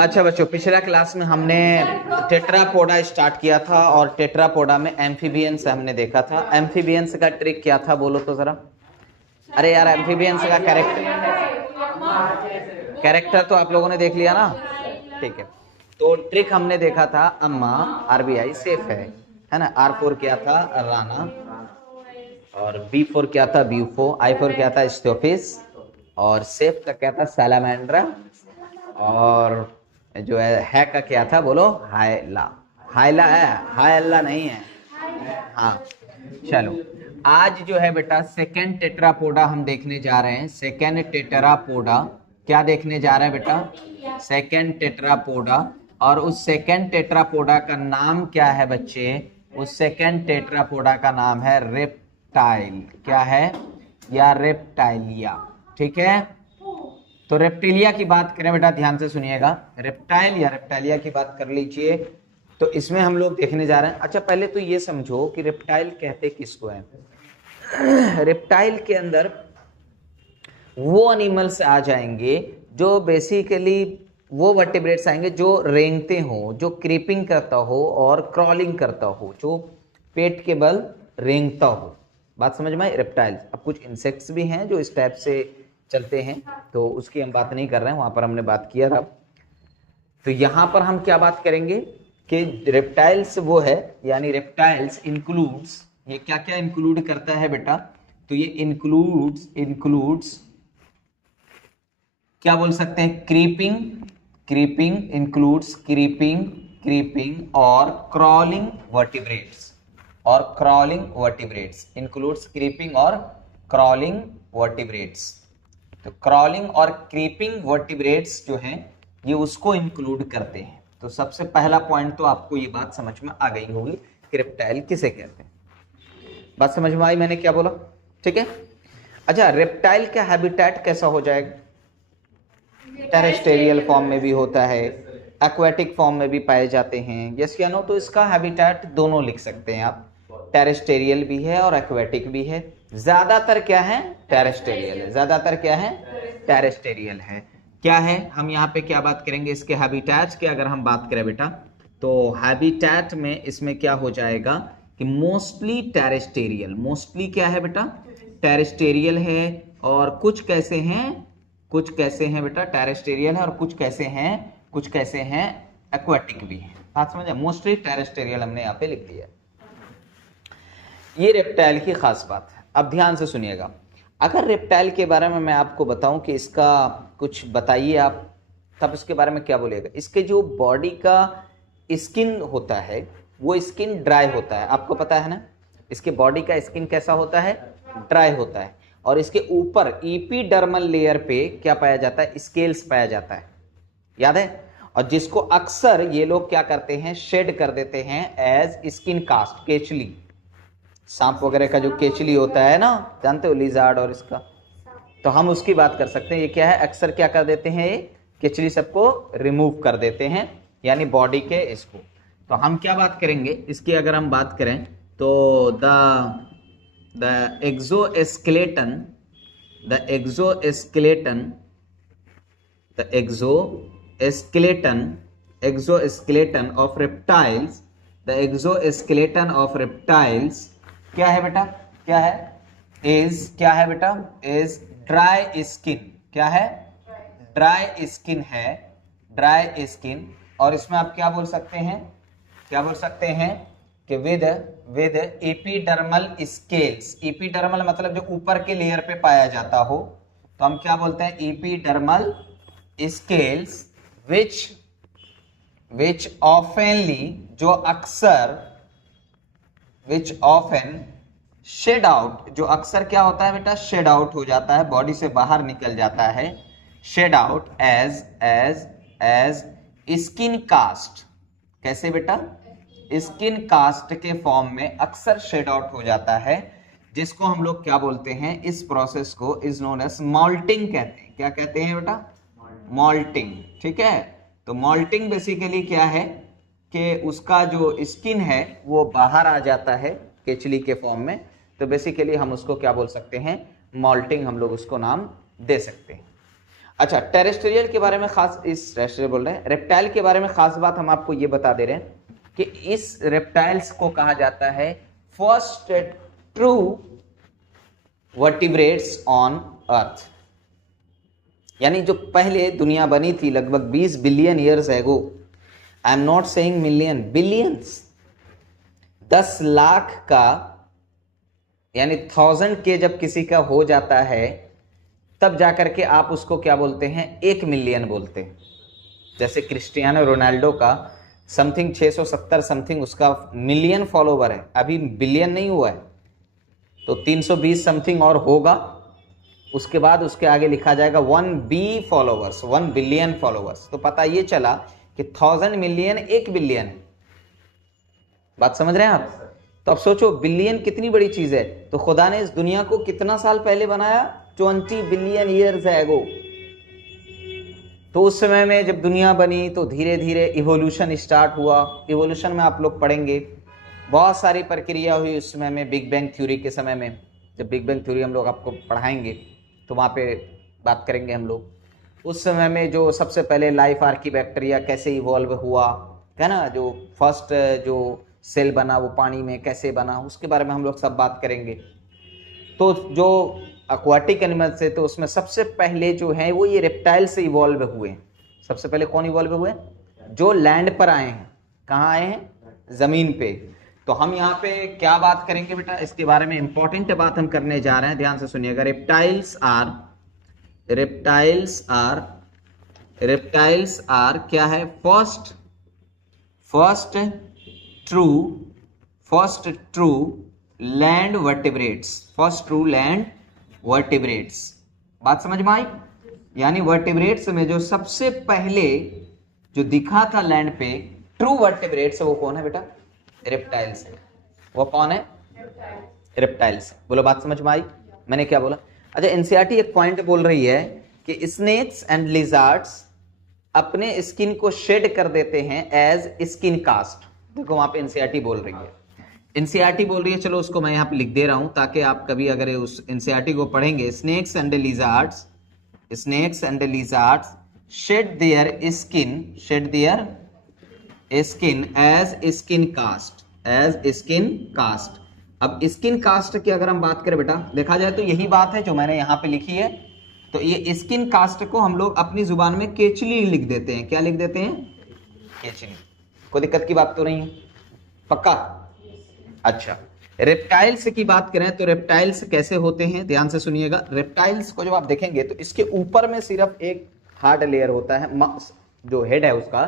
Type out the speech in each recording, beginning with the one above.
अच्छा बच्चों, पिछला क्लास में हमने टेट्रापोडा स्टार्ट किया था और टेट्रापोडा में एम्फीबियंस हमने देखा था। एम्फीबियंस का ट्रिक क्या था बोलो तो जरा। अरे यार, एम्फीबियंस का कैरेक्टर तो आप लोगों ने देख लिया ना, ठीक है। तो ट्रिक हमने देखा था अम्मा, आरबीआई सेफ है ना। आर फोर क्या था, राना, और बी फोर क्या था, ब्यूफो, आई फोर क्या था, स्टोफिस, और सेफ का क्या था, सैलामेंड्रा, और जो है का क्या था बोलो, हायला। हायला है, हायला नहीं है। हाँ चलो, आज जो है बेटा सेकेंड टेट्रापोडा हम देखने जा रहे हैं। सेकेंड टेट्रापोडा क्या देखने जा रहे हैं बेटा, सेकेंड टेट्रापोडा। और उस सेकेंड टेट्रापोडा का नाम क्या है बच्चे, उस सेकेंड टेट्रापोडा का नाम है रेप्टाइल। क्या है, या रेप्टाइलिया, ठीक है। तो रेप्टिलिया की बात करें बेटा, ध्यान से सुनिएगा, रेप्टाइल या रेप्टाइलिया की बात कर लीजिए। तो इसमें हम लोग देखने जा रहे हैं। अच्छा पहले तो ये समझो कि रेप्टाइल कहते किसको है। रेप्टाइल के अंदर वो एनिमल्स आ जाएंगे जो बेसिकली वो वर्टिब्रेट्स आएंगे जो रेंगते हो, जो क्रीपिंग करता हो और क्रॉलिंग करता हो, जो पेट के बल रेंगता हो। बात समझ में आई, रेप्टाइल्स। अब कुछ इंसेक्ट्स भी हैं जो इस टाइप से चलते हैं, तो उसकी हम बात नहीं कर रहे हैं, वहां पर हमने बात किया था। तो यहां पर हम क्या बात करेंगे कि रेप्टाइल्स वो है, यानी रेप्टाइल्स इंक्लूड्स, ये क्या क्या इंक्लूड करता है बेटा, तो ये इंक्लूड्स क्या बोल सकते हैं, क्रीपिंग इंक्लूड्स क्रीपिंग और क्रॉलिंग वर्टिब्रेट्स, इंक्लूड्स क्रीपिंग और क्रॉलिंग वर्टिब्रेट्स। तो क्रॉलिंग और क्रीपिंग वर्टिब्रेट्स जो हैं ये उसको इंक्लूड करते हैं। तो सबसे पहला पॉइंट तो आपको ये बात समझ में आ गई होगी कि रेप्टाइल किसे कहते हैं। बात समझ में आई मैंने क्या बोला, ठीक है। अच्छा, रेप्टाइल का हैबिटेट कैसा हो जाएगा, टेरेस्टेरियल फॉर्म में भी होता है, एक्वेटिक फॉर्म में भी पाए जाते हैं, यस या नो। तो इसका हैबिटेट दोनों लिख सकते हैं आप, टेरेस्टेरियल भी है और एक्वेटिक भी है। ज्यादातर क्या है, टेरेस्टेरियल है, ज्यादातर क्या है, टेरेस्टेरियल है। क्या है, हम यहाँ पे क्या बात करेंगे, इसके हैबिटेट की अगर हम बात करें बेटा, तो हैबिटेट में इसमें क्या हो जाएगा कि मोस्टली टेरेस्टेरियल, मोस्टली क्या है बेटा, टेरेस्टेरियल है। और कुछ कैसे हैं बेटा, टेरेस्टेरियल है, और कुछ कैसे हैं एक्वेटिक भी है। बात समझे, मोस्टली टेरेस्टेरियल हमने यहाँ पे लिख दिया। ये रेप्टाइल की खास बात है। अब ध्यान से सुनिएगा, अगर रेप्टाइल के बारे में मैं आपको बताऊं कि इसका कुछ बताइए आप, तब इसके बारे में क्या बोलेगा। इसके जो बॉडी का स्किन होता है वो स्किन ड्राई होता है, आपको पता है ना। इसके बॉडी का स्किन कैसा होता है, ड्राई होता है। और इसके ऊपर एपिडर्मल लेयर पे क्या पाया जाता है, स्केल्स पाया जाता है, याद है। और जिसको अक्सर ये लोग क्या करते हैं, शेड कर देते हैं एज स्किन कास्ट, केचली, सांप वगैरह का जो केचली होता है ना, जानते हो, लिजार्ड और इसका, तो हम उसकी बात कर सकते हैं। ये क्या है, अक्सर क्या कर देते हैं, ये केचली सबको रिमूव कर देते हैं, यानी बॉडी के इसको। तो हम क्या बात करेंगे इसकी, अगर हम बात करें तो the exoskeleton of reptiles, the exoskeleton of reptiles क्या है बेटा, क्या है, क्या है बेटा, is dry skin। क्या है, ड्राई स्किन है, ड्राई स्किन। और इसमें आप क्या बोल सकते हैं कि विद एपिडर्मल स्केल्स। एपिडर्मल मतलब जो ऊपर के लेयर पे पाया जाता हो, तो हम क्या बोलते हैं, एपिडर्मल स्केल्स, विच ऑफनली, जो अक्सर, विच ऑफन शेड आउट, जो अक्सर क्या होता है बेटा, शेड आउट हो जाता है, बॉडी से बाहर निकल जाता है, shed out as skin cast. कैसे बेटा, स्किन कास्ट के फॉर्म में अक्सर शेड आउट हो जाता है, जिसको हम लोग क्या बोलते हैं, इस प्रोसेस को इज नोन एज मॉल्टिंग कहते हैं। क्या कहते हैं बेटा, मॉल्टिंग, ठीक है। तो मॉल्टिंग बेसिकली क्या है कि उसका जो स्किन है वो बाहर आ जाता है केचली के फॉर्म में। तो बेसिकली हम उसको क्या बोल सकते हैं, मॉल्टिंग, हम लोग उसको नाम दे सकते हैं। अच्छा, टेरेस्ट्रियल के बारे में खास, इस टेरेस्ट्रियल बोल रहे हैं, रेप्टाइल के बारे में खास बात हम आपको ये बता दे रहे हैं कि इस रेप्टाइल्स को कहा जाता है first true vertebrates on earth. यानी जो पहले दुनिया बनी थी लगभग 20 billion years ago, I am not saying million, billions, 10 lakh का यानी 1000 के जब किसी का हो जाता है तब जाकर के आप उसको क्या बोलते हैं, 1 मिलियन बोलते हैं। जैसे क्रिस्टियानो रोनाल्डो का समथिंग 670 समथिंग उसका मिलियन फॉलोवर है, अभी बिलियन नहीं हुआ है, तो 320 समथिंग और होगा, उसके बाद उसके आगे लिखा जाएगा 1 फॉलोवर्स, 1 बिलियन फॉलोवर्स। तो पता ये चला कि 1000 मिलियन 1 बिलियन है। बात समझ रहे हैं आप? तो अब सोचो बिलियन कितनी बड़ी चीज है। तो खुदा ने इस दुनिया को कितना साल पहले बनाया, 20 बिलियन ईयर्स एगो। तो उस समय में जब दुनिया बनी तो धीरे धीरे इवोल्यूशन स्टार्ट हुआ। इवोल्यूशन में आप लोग पढ़ेंगे बहुत सारी प्रक्रिया हुई उस समय में, बिग बैंग थ्योरी के समय में। जब बिग बैंग थ्योरी हम लोग आपको पढ़ाएंगे तो वहाँ पे बात करेंगे हम लोग। उस समय में जो सबसे पहले लाइफ आर्कीबैक्टीरिया कैसे इवॉल्व हुआ है ना, जो फर्स्ट जो सेल बना वो पानी में कैसे बना, उसके बारे में हम लोग सब बात करेंगे। तो जो एक्वाटिक एनिमल से, तो उसमें सबसे पहले जो है वो ये रेप्टाइल से इवॉल्व हुए। सबसे पहले कौन इवॉल्व हुए? जो लैंड पर आए हैं। कहाँ आए हैं? जमीन पे। तो हम यहाँ पे क्या बात करेंगे बेटा, इसके बारे में इंपॉर्टेंट बात हम करने जा रहे हैं, ध्यान से सुनिएगा। रेप्टाइल्स आर क्या है? First true land vertebrates, first true land vertebrates. बात समझ में आई? यानी वर्टिब्रेट्स में जो सबसे पहले जो दिखा था लैंड पे ट्रू वर्टिब्रेट्स, वो कौन है बेटा? रेप्टाइल्स है। वो कौन है? रेप्टाइल्स। बोलो बात समझ में आई? मैंने क्या बोला? अच्छा, एनसीईआरटी एक पॉइंट बोल रही है कि स्नेक्स एंड लिजर्ड्स अपने स्किन को शेड कर देते हैं एज स्किन कास्ट। देखो वहां पे एनसीईआरटी बोल रही है, एनसीईआरटी बोल रही है। चलो उसको मैं यहाँ पे लिख दे रहा हूं ताकि आप कभी अगर उस एनसीईआरटी को पढ़ेंगे, snakes and lizards shed their skin as skin cast. अब स्किन कास्ट की अगर हम बात करें बेटा, देखा जाए तो यही बात है जो मैंने यहाँ पे लिखी है। तो ये स्किन कास्ट को हम लोग अपनी जुबान में केचली लिख देते हैं। क्या लिख देते हैं? केचली। कोई दिक्कत की बात तो नहीं है? पक्का? अच्छा, रेप्टाइल्स की बात करें तो रेप्टाइल्स कैसे होते हैं, ध्यान से सुनिएगा। रेप्टाइल्स को जब आप देखेंगे तो इसके ऊपर में सिर्फ एक हार्ड लेयर होता है, जो हेड है उसका।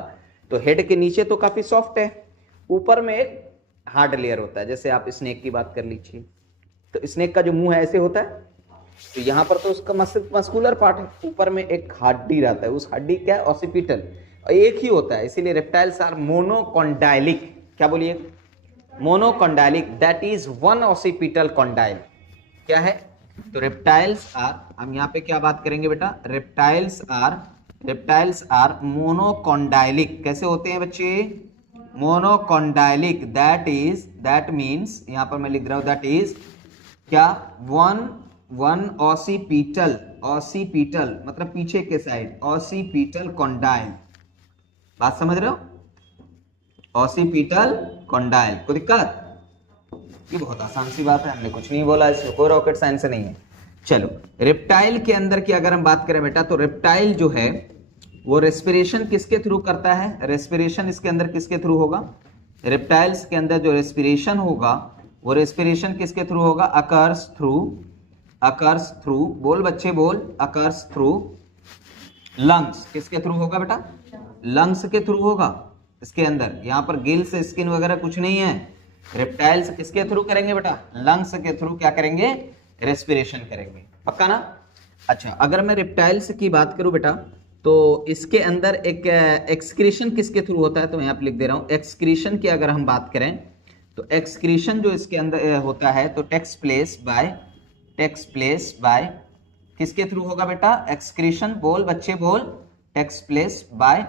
तो हेड के नीचे तो काफी सॉफ्ट है, ऊपर में एक हार्ड लेयर होता है। जैसे आप स्नेक की बात कर लीजिए, तो स्नेक का जो मुंह है ऐसे होता है, तो यहाँ पर तो उसका मस्कुलर पार्ट है, ऊपर में एक हड्डी रहता है। उस हड्डी क्या है? ऑसिपिटल, एक ही होता है। इसीलिए रेप्टाइल्स आर मोनोकॉन्डाइलिक। क्या बोलिए? Monocondylic, that is one occipital condyle. क्या है? तो रेप्टाइल्स आर, हम यहाँ पे क्या बात करेंगे बेटा? Reptiles are monocondylic. कैसे होते हैं बच्चे? मोनोकॉन्डाइलिक, दैट मीन्स, यहाँ पर मैं लिख रहा हूं, दैट इज क्या? वन ऑसिपिटल मतलब पीछे के साइड, ऑसिपिटल कॉन्डाइल। बात समझ रहे हो? Occipital condyle. कोई दिक्कत? ये बहुत आसान सी बात है, हमने कुछ नहीं बोला, इसमें कोई रॉकेट साइंस नहीं है। चलो, रेप्टाइल के अंदर की अगर हम बात करें बेटा, तो रेप्टाइल जो है वो रेस्पिरेशन किसके थ्रू करता है? रेस्पिरेशन इसके अंदर किसके थ्रू होगा? रेप्टाइल्स के अंदर जो रेस्पिरेशन होगा वो रेस्पिरेशन किसके थ्रू होगा? अकर्स थ्रू, बोल बच्चे बोल, अकर्स थ्रू लंग्स। किसके थ्रू होगा बेटा? लंग्स के थ्रू होगा। इसके अंदर यहाँ पर गिल्स, स्किन वगैरह कुछ नहीं है। रेप्टाइल्स किसके थ्रू करेंगे बेटा? लंग्स के थ्रू क्या करेंगे? रेस्पिरेशन करेंगे। पक्का ना? अच्छा, अगर मैं रेप्टाइल्स की बात करूं बेटा, तो इसके अंदर एक एक्सक्रीशन किसके थ्रू होता है? तो मैं यहाँ पे लिख दे रहा हूं, एक्सक्रीशन की अगर हम बात करें तो एक्सक्रीशन जो इसके अंदर होता है तो टेक्स प्लेस बाय किसके थ्रू होगा बेटा? एक्सक्रीशन, बोल बच्चे बोल, टेक्स प्लेस बाय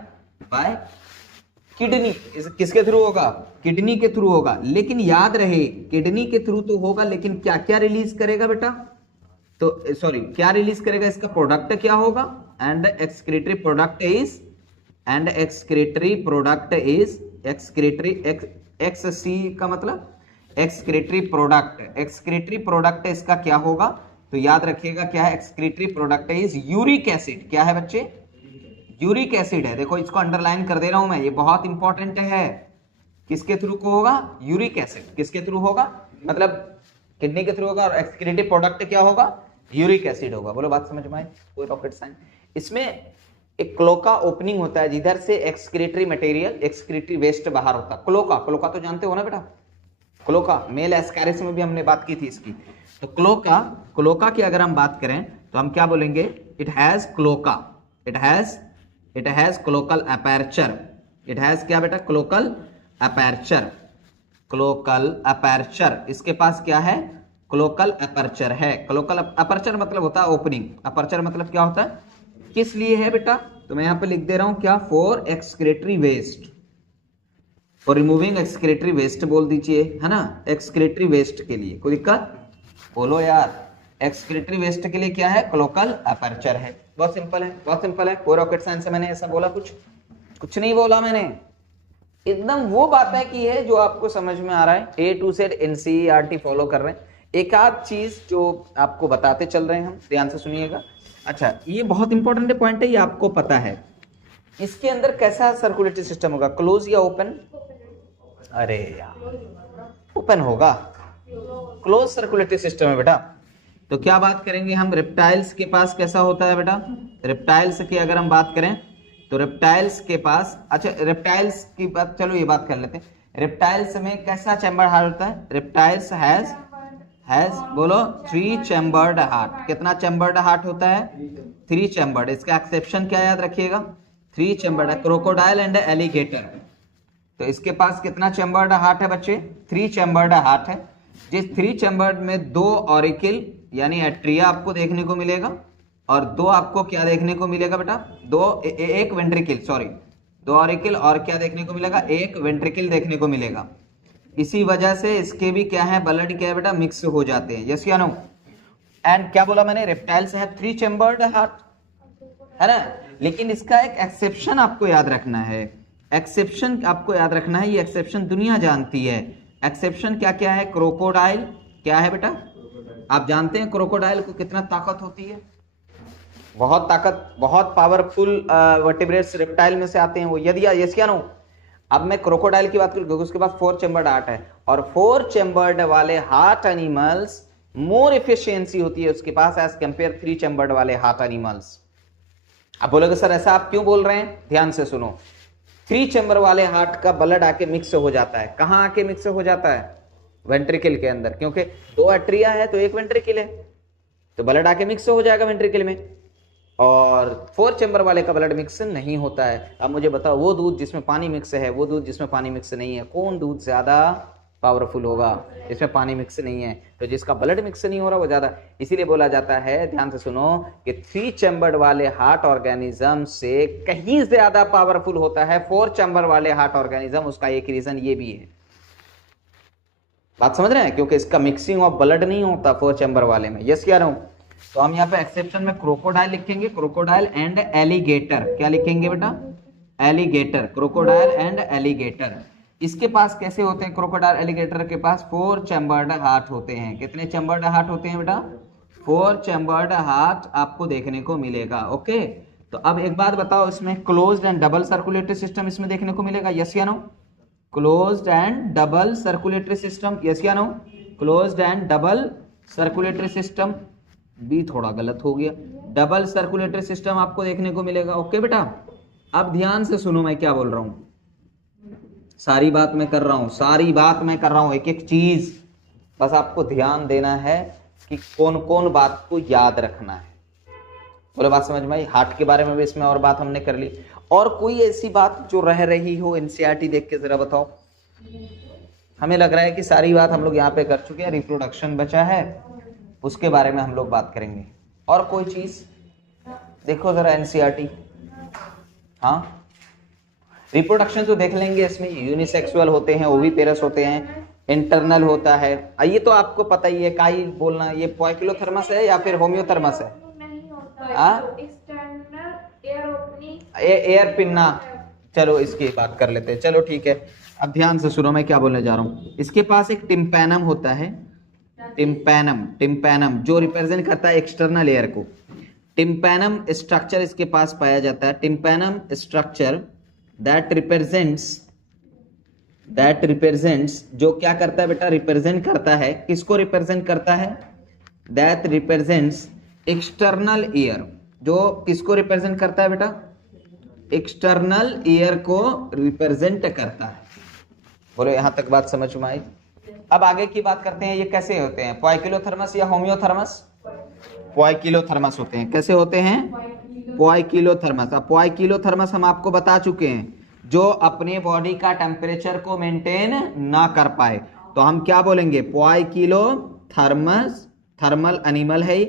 किडनी। किसके थ्रू होगा? किडनी के थ्रू होगा। लेकिन याद रहे, किडनी के थ्रू तो होगा, लेकिन क्या क्या रिलीज करेगा बेटा? तो सॉरी, क्या रिलीज करेगा? इसका प्रोडक्ट क्या होगा? and excretory product is excretory XC का मतलब excretory product इसका क्या होगा? तो याद रखिएगा क्या है, excretory product is uric acid. क्या है बच्चे? यूरिक एसिड है। देखो इसको अंडरलाइन कर दे रहा हूं मैं, ये बहुत इंपॉर्टेंट है। किसके थ्रू को होगा? Uric acid. किसके थ्रू होगा? मतलब किडनी के थ्रू होगा। और एक्सक्रीटिव प्रोडक्ट क्या होगा? यूरिक एसिड होगा। बोलो बात समझ में आई? कोई रॉकेट साइंस? इसमें एक क्लोका ओपनिंग होता है जिधर से एक्सक्रीटरी मटेरियल, एक्सक्रीटरी वेस्ट बाहर होता है। क्लोका तो जानते हो ना बेटा? क्लोका मेल एस्कैरिस में भी हमने बात की थी इसकी। तो क्लोका की अगर हम बात करें तो हम क्या बोलेंगे? It has cloaca, it has cloacal aperture. It has क्या बेटा? Cloacal aperture. इसके पास क्या है? क्लोकल अपर्चर है। क्लोकल अपर्चर मतलब होता है ओपनिंग। अपर्चर मतलब क्या होता है? किस लिए है बेटा? तो मैं यहां पे लिख दे रहा हूं क्या? For excretory waste, for removing excretory waste बोल दीजिए, है ना? एक्सक्रीटरी वेस्ट के लिए। कोई दिक्कत? बोलो यार। एक्सक्रीटरी वेस्ट के लिए क्या है? क्लोकल अपर्चर है। बहुत सिंपल है, बहुत सिंपल है। कोई रॉकेट साइंस से मैंने ऐसा बोला? कुछ नहीं बोला मैंने। एकदम वो बातें की है जो आपको समझ में आ रहा है। A to Z NCERT follow कर रहे हैं। एक आध चीज जो आपको बताते चल रहे हैं हम, ध्यान से सुनिएगा। अच्छा, ये बहुत इंपॉर्टेंट पॉइंट है, ये आपको पता है। इसके अंदर कैसा सर्कुलेटरी सिस्टम होगा? क्लोज या ओपन? अरे यार, ओपन होगा। क्लोज सर्कुलेटरी सिस्टम है बेटा। तो क्या बात करेंगे हम? रेप्टाइल्स के पास कैसा होता है बेटा? रेप्टाइल्स की अगर हम बात करें तो रेप्टाइल्स के पास, अच्छा रेप्टाइल्स की बात, चलो ये बात कर लेते हैं। रेप्टाइल्स में कैसा चैम्बर हार्ट होता है? रेप्टाइल्स हैज बोलो 3 चैम्बर्ड हार्ट। कितना चैम्बर्ड हार्ट होता है? 3 चैम्बर्ड। इसका एक्सेप्शन क्या याद रखिएगा? 3 चैम्बर्ड है। Crocodile and alligator. तो इसके पास कितना चैम्बर्ड हार्ट है बच्चे? 3 चैम्बर्ड हार्ट है। जिस 3 चैम्बर्ड में 2 ऑरिकल यानी एट्रिया आपको देखने को मिलेगा और 2 आपको क्या देखने को मिलेगा बेटा? एक वेंट्रिकल, सॉरी 2 ऑरिकल और क्या देखने को मिलेगा? एक वेंट्रिकल देखने को मिलेगा। इसी वजह से इसके भी क्या है? ब्लड क्या है बेटा? मिक्स हो जाते हैं। यस या नो? एंड क्या बोला मैंने? रेप्टाइल्स है 3 चैम्बर्ड हार्ट, है ना? लेकिन इसका एक एक्सेप्शन आपको याद रखना है। एक्सेप्शन आपको याद रखना है, ये एक्सेप्शन दुनिया जानती है। एक्सेप्शन क्या क्या है? क्रोकोडाइल क्या है बेटा? आप जानते हैं क्रोकोडाइल को कितना ताकत होती है? बहुत ताकत, बहुत पावरफुल वर्टिब्रेट्स रेप्टाइल में से आते हैं वो। यदि यस या नो? अब मैं क्रोकोडाइल की बात करूं क्योंकि उसके पास 4 चैम्बर्ड हार्ट है और 4 चैम्बर्ड वाले हार्ट एनिमल्स मोर एफिशिएंसी होती है उसके पास एज कंपेयर 3 चैम्बर्ड वाले हार्ट एनिमल्स। अब बोलोगे सर ऐसा आप क्यों बोल रहे हैं? ध्यान से सुनो। 3 चैम्बर वाले हार्ट का ब्लड आके मिक्स हो जाता है। कहां आके मिक्स हो जाता है? वेंट्रिकल के अंदर, क्योंकि 2 एट्रिया है तो एक वेंट्रिकल है, तो ब्लड आके मिक्स हो जाएगा वेंट्रिकल में। और 4 चैम्बर वाले का ब्लड मिक्स नहीं होता है। अब मुझे बताओ, वो दूध जिसमें पानी मिक्स है, वो दूध जिसमें पानी मिक्स नहीं है, कौन दूध ज्यादा पावरफुल होगा? जिसमें पानी मिक्स नहीं है। तो जिसका ब्लड मिक्स नहीं हो रहा वो ज्यादा। इसीलिए बोला जाता है, ध्यान से सुनो, कि 3 चैम्बर्ड वाले हार्ट ऑर्गेनिज्म से कहीं ज्यादा पावरफुल होता है 4 चैम्बर वाले हार्ट ऑर्गेनिज्म। उसका एक रीजन ये भी है। बात समझ रहे हैं? क्योंकि इसका मिक्सिंग ऑफ ब्लड नहीं होता 4 चैम्बर वाले में। यस क्या रहूं? तो हम यहाँ पे एक्सेप्शन में क्रोकोडाइल लिखेंगे, क्रोकोडाइल एंड एलिगेटर। क्या लिखेंगे बेटा? Alligator, crocodile and alligator. इसके पास कैसे होते हैं? क्रोकोडाइल एलिगेटर के पास 4 चैम्बर्ड हार्ट होते हैं। कितने चैम्बर्ड हार्ट होते हैं बेटा? 4 चैम्बर्ड हार्ट आपको देखने को मिलेगा। ओके, तो अब एक बात बताओ, इसमें closed and double circulatory system इसमें देखने को मिलेगा? यस या no? Closed and double circulatory system, yes या no? Closed and double circulatory system भी थोड़ा गलत हो गया। डबल सर्कुलेटरी सिस्टम आपको देखने को मिलेगा। ओके बेटा, अब ध्यान से सुनो मैं क्या बोल रहा हूं। सारी बात मैं कर रहा हूं, एक एक चीज बस आपको ध्यान देना है कि कौन कौन बात को याद रखना है। बोले बात समझ में आई? हार्ट के बारे में भी इसमें और बात हमने कर ली। और कोई ऐसी बात जो रह रही हो एनसीईआरटी देख के जरा बताओ। हमें लग रहा है कि सारी बात हम लोग यहाँ पे कर चुके हैं। रिप्रोडक्शन बचा है, उसके बारे में हम लोग बात करेंगे। और कोई चीज देखो जरा एनसीईआरटी। हाँ, रिप्रोडक्शन तो देख लेंगे। इसमें यूनिसेक्सुअल होते हैं, ओविपेरस होते हैं, इंटरनल होता है। ये तो आपको पता ही है। काई बोलना, ये पोइकिलोथर्मस है या फिर होम्योथर्मस है? एयर पिन्ना, चलो इसकी बात कर लेते हैं, चलो ठीक है। अब ध्यान से सुनो मैं क्या बोलने जा रहा हूँ। इसके पास एक टिम्पैनम होता है, टिम्पैनम जो रिप्रेजेंट करता है एक्सटर्नल एयर को। टिम्पैनम स्ट्रक्चर इसके पास पाया जाता है, टिम्पैनम स्ट्रक्चर दैट रिप्रेजेंट्स जो क्या करता है बेटा, रिप्रेजेंट करता है, किसको रिप्रेजेंट करता है, दैट रिप्रेजेंट्स एक्सटर्नल एयर, जो किसको रिप्रेजेंट करता है बेटा, एक्सटर्नल एयर को रिप्रेजेंट करता है। बोलो यहां तक बात समझ में आई। अब आगे की बात करते हैं, ये कैसे होते हैं, पोइकिलोथर्मस या होम्योथर्मस, पोइकिलोथर्मस होते हैं। कैसे होते हैं, पोइकिलोथर्मस। अब पोइकिलोथर्मस हम आपको बता चुके हैं, जो अपने बॉडी का टेम्परेचर को मेंटेन ना कर पाए, तो हम क्या बोलेंगे, पोइकिलोथर्मस, थर्मल एनिमल है ये,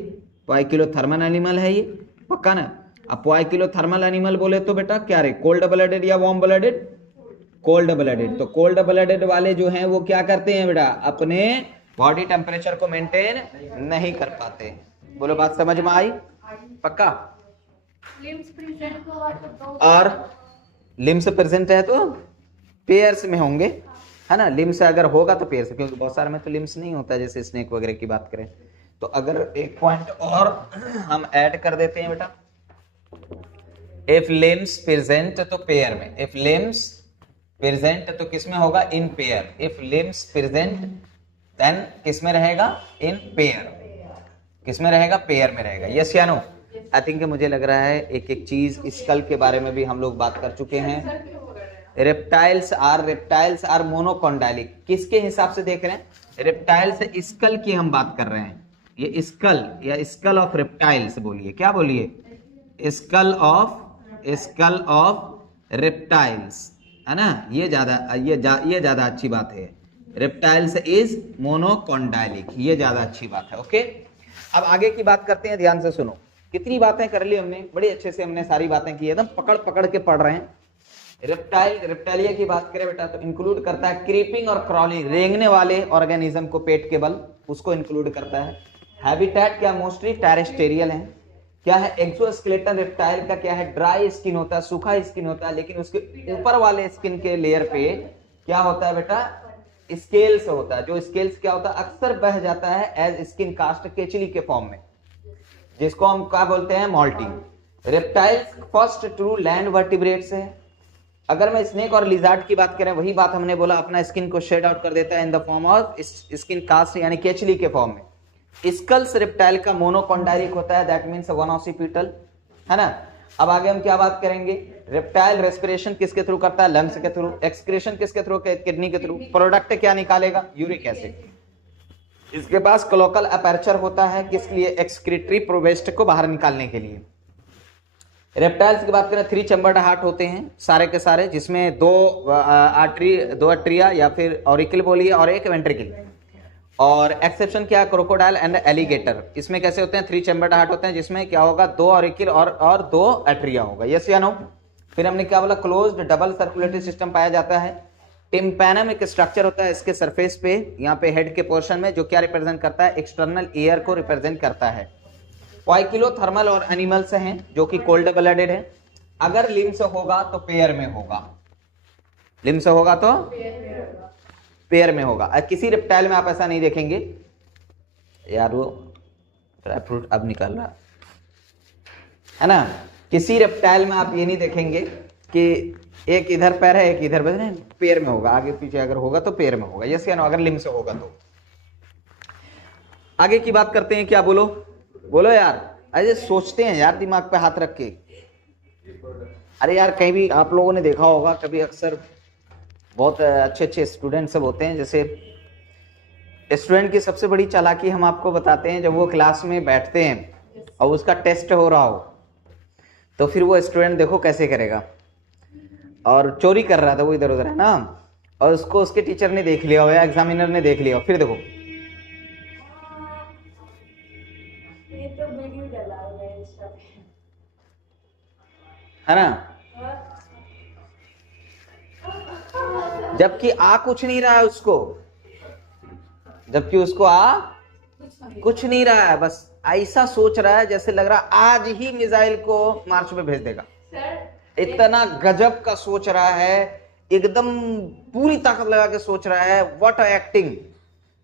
पोइकिलोथर्मल एनिमल है ये, पक्का ना। अब पोइकिलोथर्मल एनिमल बोले तो बेटा क्या रे, कोल्ड ब्लडेड या वार्म ब्लडेड, कोल्ड ब्लडेड। तो कोल्ड ब्लडेड वाले जो हैं वो क्या करते हैं बेटा, अपने बॉडी टेम्परेचर को मेंटेन नहीं कर पाते। बोलो बात समझ में आई, पक्का। और लिम्स प्रेजेंट है तो पेयर्स में होंगे, है ना। लिम्स अगर होगा तो पेयर्स, क्योंकि बहुत सारे में तो लिम्स नहीं होता, जैसे स्नेक वगैरह की बात करें तो। अगर एक पॉइंट और हम ऐड कर देते हैं बेटा, इफ लिम्स प्रेजेंट तो पेयर में, इफ लिम्स प्रेजेंट तो किसमें होगा, in pair. If limbs present then किसमें रहेगा, इन पेयर। किसमें रहेगा, पेयर में रहेगा। यस या नो। आई थिंक मुझे लग रहा है एक एक चीज, स्कल के बारे में भी हम लोग बात कर चुके हैं। रेप्टाइल्स आर मोनोकॉन्डाइलिक, किसके हिसाब से देख रहे हैं, रेप्टाइल्स स्कल की हम बात कर रहे हैं। ये स्कल या स्कल ऑफ रेप्टाइल्स बोलिए, क्या बोलिए, स्कल ऑफ रेप्टाइल्स, है ना। ये ज्यादा अच्छी बात है। रेप्टाइल्स इज मोनोकॉन्डाइलिक, ये ज्यादा अच्छी बात है। ओके, अब आगे की बात करते हैं, ध्यान से सुनो। कितनी बातें कर ली हमने, बड़ी अच्छे से हमने सारी बातें की, एकदम पकड़ पकड़ के पढ़ रहे हैं। रेप्टाइलिया की बात करें बेटा तो इंक्लूड करता है क्रीपिंग और क्रॉलिंग, रेंगने वाले ऑर्गेनिज्म को पेट के बल, उसको इंक्लूड करता है। हैबिटेट क्या, मोस्टली टेरेस्टेरियल है। क्या है, एक्सोस्केलेटन रेप्टाइल का क्या है, ड्राई स्किन होता है, सूखा स्किन होता है, लेकिन उसके ऊपर वाले स्किन के लेयर पे क्या होता है बेटा, स्केल्स होता है। जो स्केल्स क्या होता है, अक्सर बह जाता है एज स्किन कास्ट, केचली के फॉर्म में, जिसको हम क्या बोलते हैं, moulting. Reptiles first true land vertebrates है। अगर मैं स्नेक और लिजार्ड की बात करें, वही बात हमने बोला, अपना स्किन को शेड आउट कर देता है in the form of skin cast, यानी केचली के फॉर्म में। स्कल्स रेप्टाइल का मोनोकॉन्डाइलिक होता है, दैट मींस वन ऑसिपिटल, है ना। अब आगे हम क्या बात करेंगे, रेप्टाइल रेस्पिरेशन किसके थ्रू करता है, लंग्स के थ्रू। एक्सक्रीशन किसके थ्रू, किडनी के थ्रू। प्रोडक्ट क्या निकालेगा, यूरिक एसिड। इसके पास क्लोकल अपर्चर होता है, किसके लिए, एक्सक्रीटरी प्रोवेस्ट को बाहर निकालने के लिए। रेप्टाइल्स की बात करें, 3 चैम्बर्ड हार्ट होते हैं सारे के सारे, जिसमें 2 आर्टरिया या फिर ऑरिकल बोलिए और एक वेंट्रिकल। और एक्सेप्शन क्या है, क्रोकोडाइल एंड एलिगेटर। इसमें कैसे होते हैं, 3 चैम्बर्ड हार्ट होते हैं, जिसमें क्या होगा, 2 ऑरिकल और 2 आर्टरिया होगा। यस या नो। फिर हमने क्या बोला, क्लोज्ड डबल सर्कुलेटरी सिस्टम पाया जाता है। टिम्पैनम एक स्ट्रक्चर होता है इसके सरफेस पे, यहाँ पे हेड के पोर्शन में, जो क्या रिप्रेजेंट करता है, एक्सटर्नल एयर को रिप्रेजेंट करता है। पोइकिलोथर्मल और एनिमल्स हैं जो कि कोल्ड ब्लडेड है। अगर लिम्स होगा तो पेयर में होगा, लिम्स होगा तो पेयर में होगा। किसी रेप्टाइल में आप ऐसा नहीं देखेंगे, यार वो ड्राई फ्रूट अब निकल रहा है ना, किसी रेप्टाइल में आप ये नहीं देखेंगे कि एक इधर पैर है एक इधर पैर है, पेयर में होगा। आगे पीछे अगर होगा तो पेयर में होगा। यस या नो, अगर लिम्स होगा तो। आगे की बात करते हैं, क्या बोलो बोलो यार, ऐसे सोचते हैं यार, दिमाग पे हाथ रख के। अरे यार, कहीं भी आप लोगों ने देखा होगा कभी, अक्सर बहुत अच्छे अच्छे स्टूडेंट सब होते हैं, जैसे स्टूडेंट की सबसे बड़ी चालाकी हम आपको बताते हैं, जब वो क्लास में बैठते हैं और उसका टेस्ट हो रहा हो, तो फिर वो स्टूडेंट देखो कैसे करेगा। और चोरी कर रहा था वो इधर उधर, है ना, और उसको उसके टीचर ने देख लिया हो या एग्जामिनर ने देख लिया हो, फिर देखो है ना, जबकि आ कुछ नहीं रहा है उसको, जबकि उसको आ कुछ नहीं रहा है, बस ऐसा सोच रहा है जैसे लग रहा आज ही मिसाइल को मार्च में भेज देगा। इतना गजब का सोच रहा है, एकदम पूरी ताकत लगा के सोच रहा है, व्हाट एक्टिंग।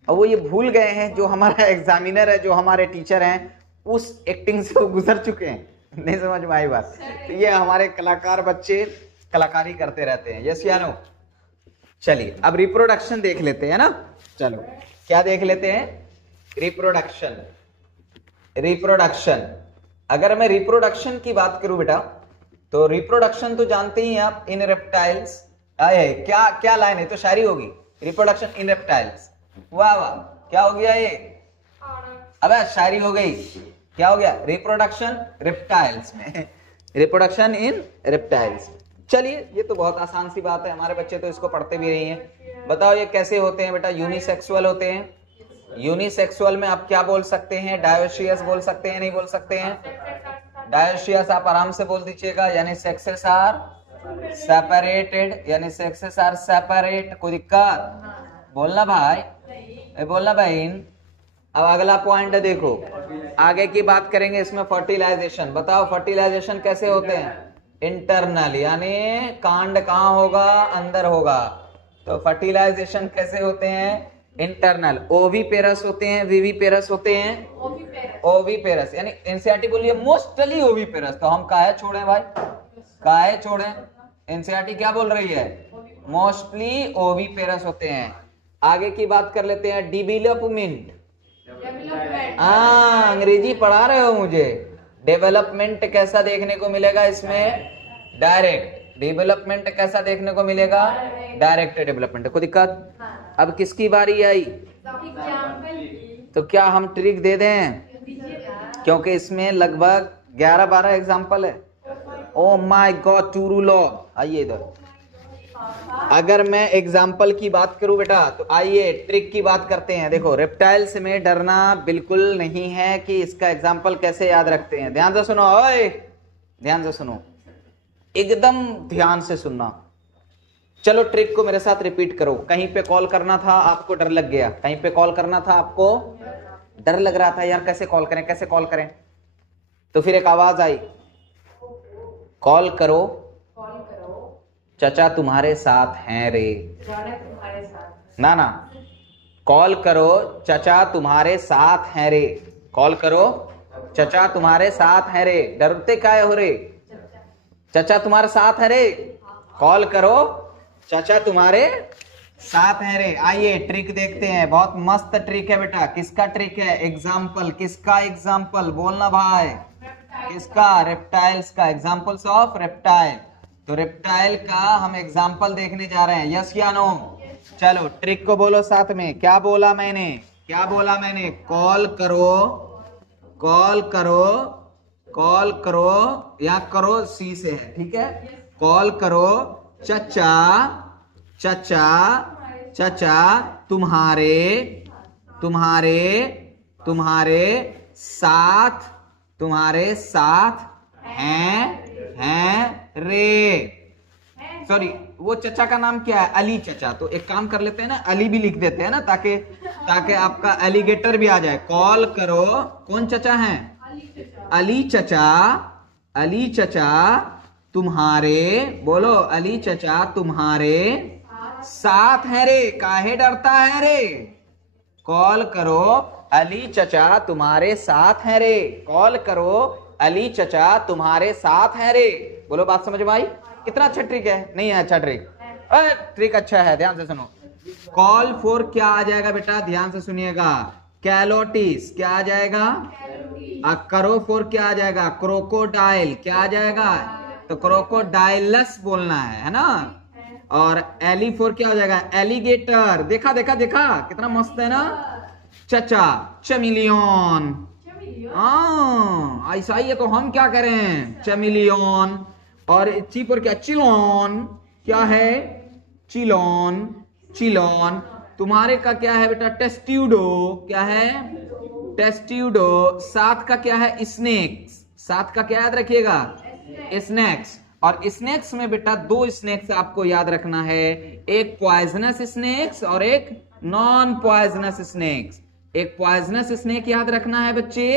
और वो ये भूल गए हैं जो हमारा एग्जामिनर है, जो हमारे टीचर हैं, उस एक्टिंग से वो गुजर चुके हैं। नहीं समझ में आई बात? तो ये हमारे कलाकार बच्चे कलाकारी करते रहते हैं। यस या नो? चलिए अब रिप्रोडक्शन देख लेते हैं ना। चलो क्या देख लेते हैं? रिप्रोडक्शन। रिप्रोडक्शन, अगर मैं रिप्रोडक्शन की बात करूं बेटा, तो रिप्रोडक्शन तो जानते ही आप, इन रेप्टाइल्स। क्या क्या लाइन है, तो शायरी होगी, रिप्रोडक्शन इन रेप्टाइल्स। वाह वाह, क्या हो गया ये? अबे शायरी हो गई। क्या हो गया? रिप्रोडक्शन रेप्टाइल्स में। Reproduction in reptiles. चलिए ये तो बहुत आसान सी बात है, हमारे बच्चे तो इसको पढ़ते भी नहीं है। बताओ ये कैसे होते हैं बेटा? यूनिसेक्सुअल होते हैं। यूनिसेक्सुअल में आप क्या बोल सकते हैं? डायोशियस बोल सकते हैं, नहीं बोल सकते हैं? डायोशियस आप आराम से बोल दीजिएगा, यानी सेक्सेस आर सेपरेटेड, यानी सेक्सेस आर सेपरेट। कोई दिक्कत? बोलना भाई, बोलना बहन। अब अगला पॉइंट है, देखो आगे की बात करेंगे इसमें फर्टिलाइजेशन। बताओ फर्टिलाइजेशन कैसे होते हैं? इंटरनल, यानी कांड कहां होगा? अंदर होगा। तो फर्टिलाइजेशन कैसे होते हैं? इंटरनल। ओवीपेरस होते हैं, विविपेरस होते हैं। ओवीपेरस यानी एनसीईआरटी बोलिए मोस्टली ओवीपेरस। तो हम काहे छोड़े भाई? काहे छोड़े? एनसीईआरटी क्या बोल रही है? मोस्टली ओवीपेरस होते हैं। आगे की बात कर लेते हैं, डेवलपमेंट। अंग्रेजी पढ़ा रहे हो मुझे? डेवलपमेंट कैसा देखने को मिलेगा इसमें? डायरेक्ट। डेवलपमेंट कैसा देखने को मिलेगा? Direct development. कोई दिक्कत? अब किसकी बारी आई? तो क्या हम ट्रिक दे दें? क्योंकि इसमें लगभग 11-12 एग्जाम्पल है। Oh my God, true law. आइए इधर। अगर मैं एग्जाम्पल की बात करूं बेटा, तो आइए ट्रिक की बात करते हैं। देखो रेप्टाइल्स में डरना बिल्कुल नहीं है कि इसका एग्जाम्पल कैसे याद रखते हैं। ध्यान से सुनो, ओए ध्यान से सुनो, एकदम ध्यान से सुनना। चलो ट्रिक को मेरे साथ रिपीट करो। कहीं पे कॉल करना था, आपको डर लग गया। कहीं पे कॉल करना था, आपको डर लग रहा था, यार कैसे कॉल करें, कैसे कॉल करें। तो फिर एक आवाज आई, कॉल करो चचा तुम्हारे साथ हैं रे। ना ना, कॉल करो चचा तुम्हारे साथ हैं रे। कॉल करो चचा तुम्हारे साथ हैं रे। डरते काय हो रे? चचा तुम्हारे साथ है रे। कॉल करो चचा तुम्हारे साथ है रे। आइए ट्रिक देखते हैं, बहुत मस्त ट्रिक है बेटा। किसका ट्रिक है? एग्जाम्पल। किसका एग्जाम्पल? बोलना भाई। किसका? रेप्टाइल्स का। Examples of reptile. तो रेप्टाइल का हम एग्जाम्पल देखने जा रहे हैं। यस या नो? चलो ट्रिक को बोलो साथ में। क्या बोला मैंने? क्या बोला मैंने? कॉल करो, कॉल करो, कॉल करो, या करो सी से है, ठीक है। कॉल करो चचा, चचा, चचा तुम्हारे, तुम्हारे, तुम्हारे साथ, तुम्हारे साथ हैं रे। सॉरी, वो चचा का नाम क्या है? अली चचा। तो एक काम कर लेते हैं ना, अली भी लिख देते हैं ना, ताकि आपका एलिगेटर भी आ जाए। कॉल करो, कौन चचा है? अली चचा, अली चचा तुम्हारे, बोलो अली चचा तुम्हारे साथ है रे। काहे डरता है रे? कॉल करो अली चचा तुम्हारे साथ है रे। कॉल करो अली चचा तुम्हारे साथ है रे। बोलो बात समझ में आई? कितना अच्छा ट्रिक है? नहीं है अच्छा ट्रिक? ट्रिक अच्छा है, ध्यान से सुनो। कॉल फॉर क्या आ जाएगा बेटा? ध्यान से सुनिएगा। कैलोटिस। क्या आ जाएगा? करो फॉर क्या आ जाएगा? क्रोकोडाइल। क्या आ जाएगा? तो क्रोकोडाइलस बोलना है ना। और एली फॉर क्या हो जाएगा? एलिगेटर। देखा देखा देखा, कितना मस्त है ना। चचा चैमिलियन। ऐसा ही है, तो हम क्या करें? चैमिलियन। और ची पर क्या? चिलोन। क्या है? चिलोन, चिलोन। तुम्हारे का क्या है बेटा? टेस्ट्यूडो। क्या है? टेस्ट्यूडो। साथ का क्या है? स्नेक्स। साथ का क्या याद रखिएगा? स्नेक्स। और स्नेक्स में बेटा दो स्नेक्स आपको याद रखना है, एक पॉइजनस स्नेक्स और एक नॉन पॉइजनस स्नेक्स। एक पॉइजनस स्नेक याद रखना है बच्चे,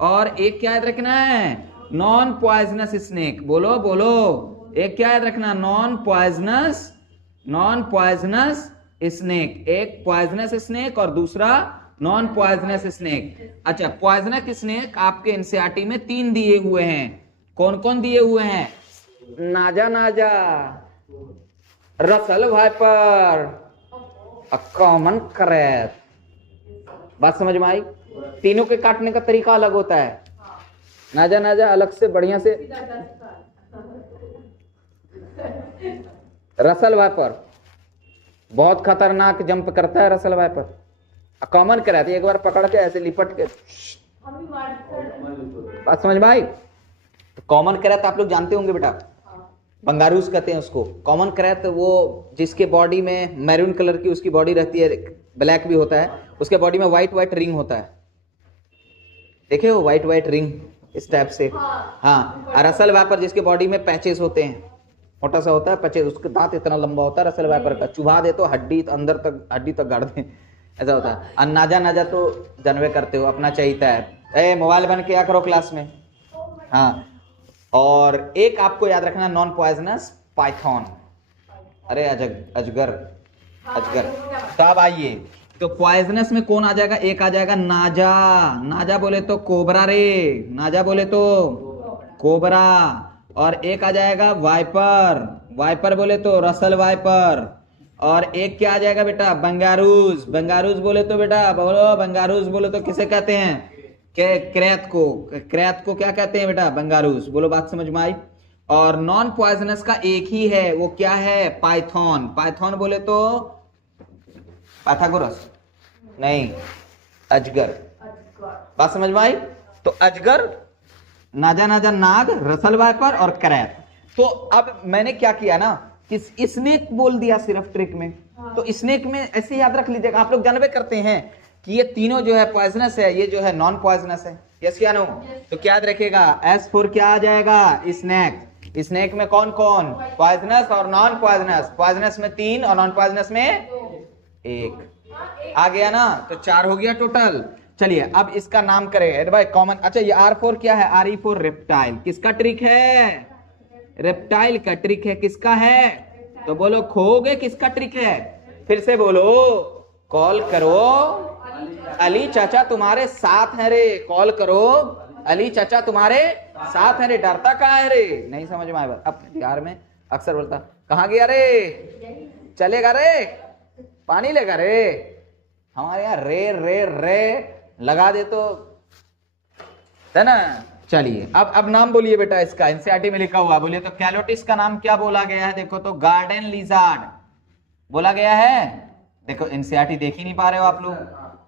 और एक क्या याद रखना है? Non poisonous snake. बोलो बोलो, एक क्या याद रखना, नॉन पॉइजनस स्नेक, एक पॉइजनस स्नेक और दूसरा नॉन पॉइजनस स्नेक। अच्छा, पॉइजनस स्नेक आपके एनसीईआरटी में 3 दिए हुए हैं। कौन कौन दिए हुए हैं? नाजा, रसल वाइपर, कॉमन क्रैब। बात समझ में आई? तीनों के काटने का तरीका अलग होता है। नाजा अलग से बढ़िया से, रसल वाइपर बहुत खतरनाक जंप करता है रसल वाइपर। कॉमन क्रैब एक बार पकड़ के ऐसे लिपट के, बात समझ में आई? तो कॉमन क्रैब आप लोग जानते होंगे बेटा, बंगारूस कहते हैं उसको। कॉमन क्रैब वो जिसके बॉडी में मैरून कलर की उसकी बॉडी रहती है, ब्लैक भी होता है, उसके बॉडी में व्हाइट रिंग होता है, देखे हो व्हाइट रिंग इस टाइप से। हाँ, और रसल वाइपर जिसके बॉडी में पैचेस होते हैं, मोटा सा होता है पैचेस, उसका दांत इतना लंबा होता है रसल वाइपर का, चुभा दे तो हड्डी अंदर तक, हड्डी तक गाड़ दे, ऐसा होता है। और नाजा तो जानवे करते हो, अपना चाहिता है। मोबाइल बन के क्या करो क्लास में। हाँ, और एक आपको याद रखना, नॉन पॉइजनस पाइथन, अरे अजगर। तो अब आइए, तो पॉइजनस में कौन आ जाएगा? एक आ जाएगा नाजा बोले तो कोबरा रे, नाजा बोले तो कोबरा। और एक आ जाएगा वाइपर बोले तो रसल वाइपर। और एक क्या आ जाएगा बेटा? बंगारूस बोले तो बेटा बोलो, बंगारूस बोले तो किसे कहते हैं? क्रैत को क्या कहते हैं बेटा? बंगारूस। बोलो, बात समझ में आई? और नॉन पॉइजनस का एक ही है, वो क्या है? पाइथन बोले तो पाइथागोरस नहीं, अजगर। बात समझ में आई? तो अजगर, नाजा नाग, रसल वाइपर और क्रैत। तो अब मैंने क्या किया ना कि स्नेक बोल दिया सिर्फ ट्रिक में। तो स्नेक में ऐसे याद रख लीजिएगा, आप लोग जानवे करते हैं कि ये तीनों जो है पॉइजनस है, ये जो है नॉन पॉइजनस है। यस या नो? तो क्या याद रखेगा? S4 क्या आ जाएगा? स्नेक में कौन कौन? पॉइजनस और नॉन पॉइजनस। पॉइजनस में 3 और नॉन पॉइजनस में 1 आ गया ना, तो 4 हो गया टोटल। चलिए अब इसका नाम करें भाई कॉमन। अच्छा, ये R4 क्या है? RE4 reptile. किसका ट्रिक है? रेप्टाइल का ट्रिक है। किसका है? तो बोलो खोगे, किसका ट्रिक है? फिर से बोलो, कॉल करो अली चाचा तुम्हारे साथ है रे, कॉल करो अली चाचा तुम्हारे साथ है रे, डरता कहाँ है रे? नहीं समझ में आया। अब बिहार में अक्सर बोलता, कहाँ गया रे? चलेगा रे? पानी लेगा रे? हमारे यहाँ रे लगा दे तो, है ना? चलिए अब नाम बोलिए बेटा इसका, एनसीईआरटी में लिखा हुआ, बोलिए तो कैलोटिस का नाम क्या बोला गया है? देखो तो गार्डन लिजार्ड बोला गया है। देखो एनसीईआरटी देख ही नहीं पा रहे हो आप लोग,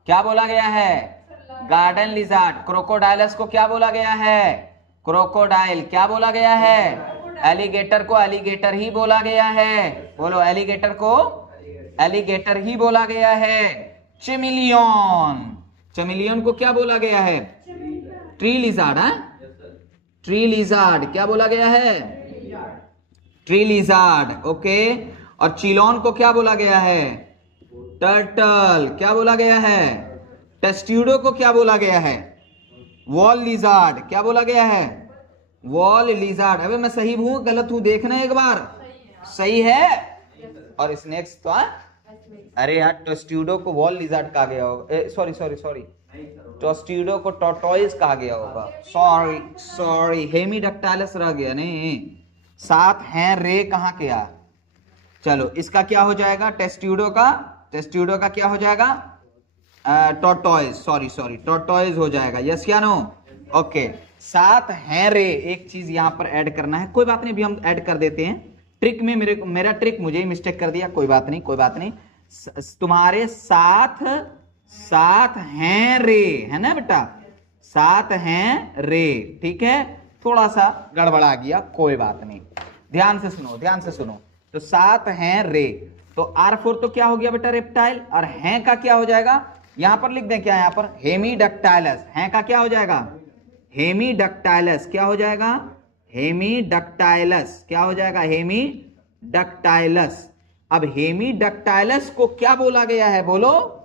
क्या बोला गया है? Garden lizard. क्रोकोडाइलस को क्या बोला गया है? क्रोकोडाइल। क्या बोला गया है? एलिगेटर को एलिगेटर ही बोला गया है। बोलो, एलिगेटर को एलिगेटर ही बोला गया है। चेमिलियन को क्या बोला गया है? Tree lizard. ट्री लिजार्ड क्या बोला गया है? Tree lizard. ओके। और चिलोन को क्या बोला गया है? टर्टल। क्या बोला गया है? टेस्ट्यूडो को क्या बोला गया है? Wall lizard. क्या बोला गया है? Wall lizard. अबे मैं सही हूं गलत हूं देखना एक बार, सही है? और स्नेक्स तो अरे यार, टेस्ट्यूडो को वॉल लिजार्ड कहा गया होगा, सॉरी टेस्ट्यूडो को टॉर्टोइज कहा गया होगा, सॉरी हेमीडक्टाइलस रह गया। नहीं, साथ हैं रे कहाँ गया? चलो इसका क्या हो जाएगा? टेस्ट्यूडो का क्या हो जाएगा? टॉर्टोइज, सॉरी टॉर्टोइज हो जाएगा। यस या नो? ओके। साथ हैं रे, एक चीज यहां पर ऐड करना है, कोई बात नहीं, अभी हम ऐड कर देते हैं। ट्रिक में मेरा ट्रिक मुझे ही मिस्टेक कर दिया, कोई बात नहीं। तुम्हारे साथ हैं रे, है ना बेटा? साथ हैं रे, ठीक है? थोड़ा सा गड़बड़ा गया, कोई बात नहीं, ध्यान से सुनो। तो साथ हैं रे, तो R4 तो क्या हो गया बेटा? रेप्टाइल। और हैं का क्या हो जाएगा? यहां पर लिख दें क्या? यहां पर हेमीडक्टाइलस। हैं का क्या हो जाएगा? हेमीडक्टाइलस। क्या हो जाएगा? हेमीडक्टाइलस। क्या हो जाएगा? हेमीडक्टाइलस। अब हेमीडक्टाइलस को क्या बोला गया है? बोलो,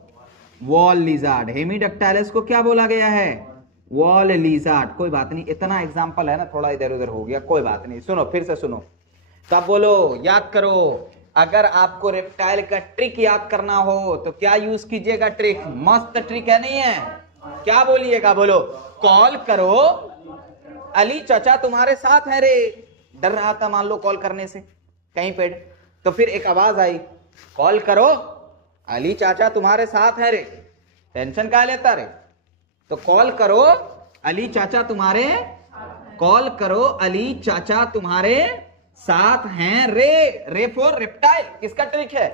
वॉल लिजार्ड। हेमीडक्टाइलस को क्या बोला गया है? Wall lizard. कोई बात नहीं, इतना एग्जांपल है ना, थोड़ा इधर उधर हो गया, कोई बात नहीं। सुनो, फिर से सुनो। तब बोलो, याद करो। अगर आपको रेप्टाइल का ट्रिक याद करना हो तो क्या यूज कीजिएगा? ट्रिक, मस्त ट्रिक है, नहीं है? क्या बोलिएगा? बोलो, कॉल करो अली चाचा तुम्हारे साथ है रे। डर रहा था मान लो कॉल करने से कहीं पे, तो फिर एक आवाज आई, कॉल करो अली चाचा तुम्हारे साथ है रे। टेंशन क्या लेता रे? तो कॉल करो अली चाचा तुम्हारे, कॉल करो अली चाचा तुम्हारे साथ हैं रे। रे फॉर रेप्टाइल, किसका ट्रिक है?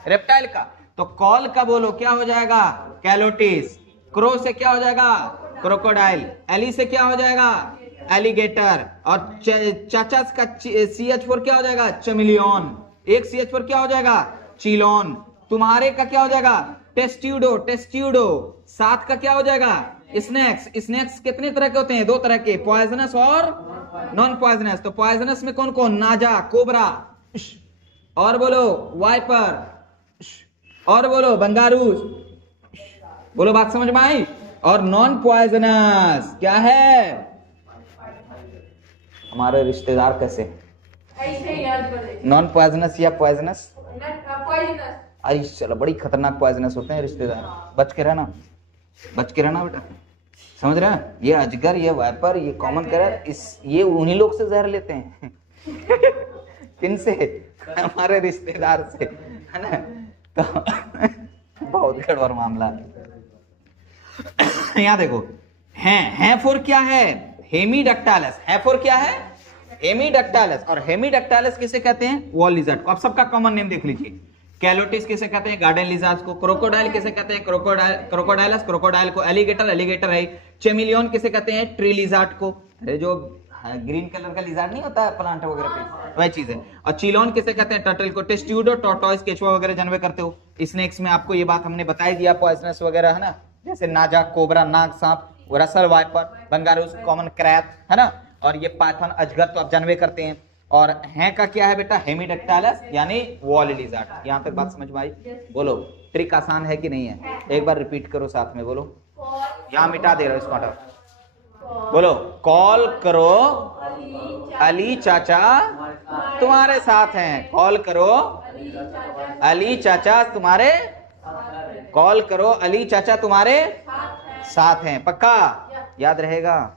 रेप्टाइल का। तो कॉल का बोलो क्या हो जाएगा? कैलोटिस। क्रो से क्या हो जाएगा? क्रोकोडाइल। एली से क्या हो जाएगा? एलिगेटर। और चाचा का CH4 क्या हो जाएगा? चमिलियन। एक CH4 क्या हो जाएगा? चिलोन। तुम्हारे का क्या हो जाएगा? टेस्ट्यूडो। टेस्ट्यूडो। साथ का क्या हो जाएगा? स्नेक्स। स्नेक्स कितने तरह के होते हैं? 2 तरह के, पॉइजनस और नॉन पॉइजनस। तो पॉइजनस में कौन कौन? नाजा, कोबरा, और बोलो वाइपर, और बोलो बंगारूस। बोलो, बात समझ में आई? और नॉन पॉइजनस क्या है? हमारे रिश्तेदार कैसे? नॉन पॉइजनस या पॉइजनस? अरे चलो, बड़ी खतरनाक पॉइजनस होते हैं रिश्तेदार, बच के रहना, बच के रहना बेटा, समझ रहे हैं? ये अजगर, ये वाइपर, ये कॉमन कैरर, ये उन्हीं लोग से जहर लेते हैं। किनसे? हमारे रिश्तेदार से, है ना? तो बहुत गड़बड़ मामला। यहाँ देखो, है फॉर क्या है? हेमीडक्टाइलस। है फॉर क्या है? हेमीडक्टाइलस। और हेमीडक्टाइलस किसे कहते हैं? वॉल लिजर्ड को। अब सबका कॉमन नेम देख लीजिए। कैलोटिस किसे कहते हैं? गार्डन लिजर्ड को। क्रोकोडाइल किसे कहते हैं? क्रोकोडाइलस। क्रोकोडाइल को। एलिगेटर, एलिगेटर है। चेमिलियन किसे कहते हैं? ट्री लिजर्ड को। अरे जो ग्रीन कलर का लिजर्ड नहीं होता है प्लांट वगैरह पे, वही चीज है। और चिलोन किसे कहते हैं? टर्टल को। टेस्ट्यूडो, टॉर्टोइस, केचुआ वगैरह जानवे करते हो। स्नेक्स में आपको ये बात हमने बताई दिया, पॉइजनस वगैरह, है ना? जैसे नाजा, कोबरा, नाग, सांप, रसल, वाइपर, बंगारूस, कॉमन क्रैब, है ना? और ये पाइथन, अजगर तो आप जानवे करते हैं। और है का क्या है बेटा? हेमीडक्टाइलस यानी वॉल लिजर्ड। यहां तक बात समझ में आई? बोलो, ट्रिक आसान है कि नहीं है? एक बार रिपीट करो साथ में, बोलो। यहां मिटा दे रहा हूं इसको, हटाओ। बोलो, कॉल करो अली चाचा तुम्हारे साथ हैं। कॉल करो अली चाचा तुम्हारे, कॉल करो अली चाचा तुम्हारे साथ हैं। पक्का याद रहेगा?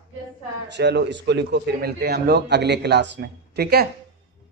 चलो इसको लिखो, फिर मिलते हैं हम लोग अगले क्लास में, ठीक है?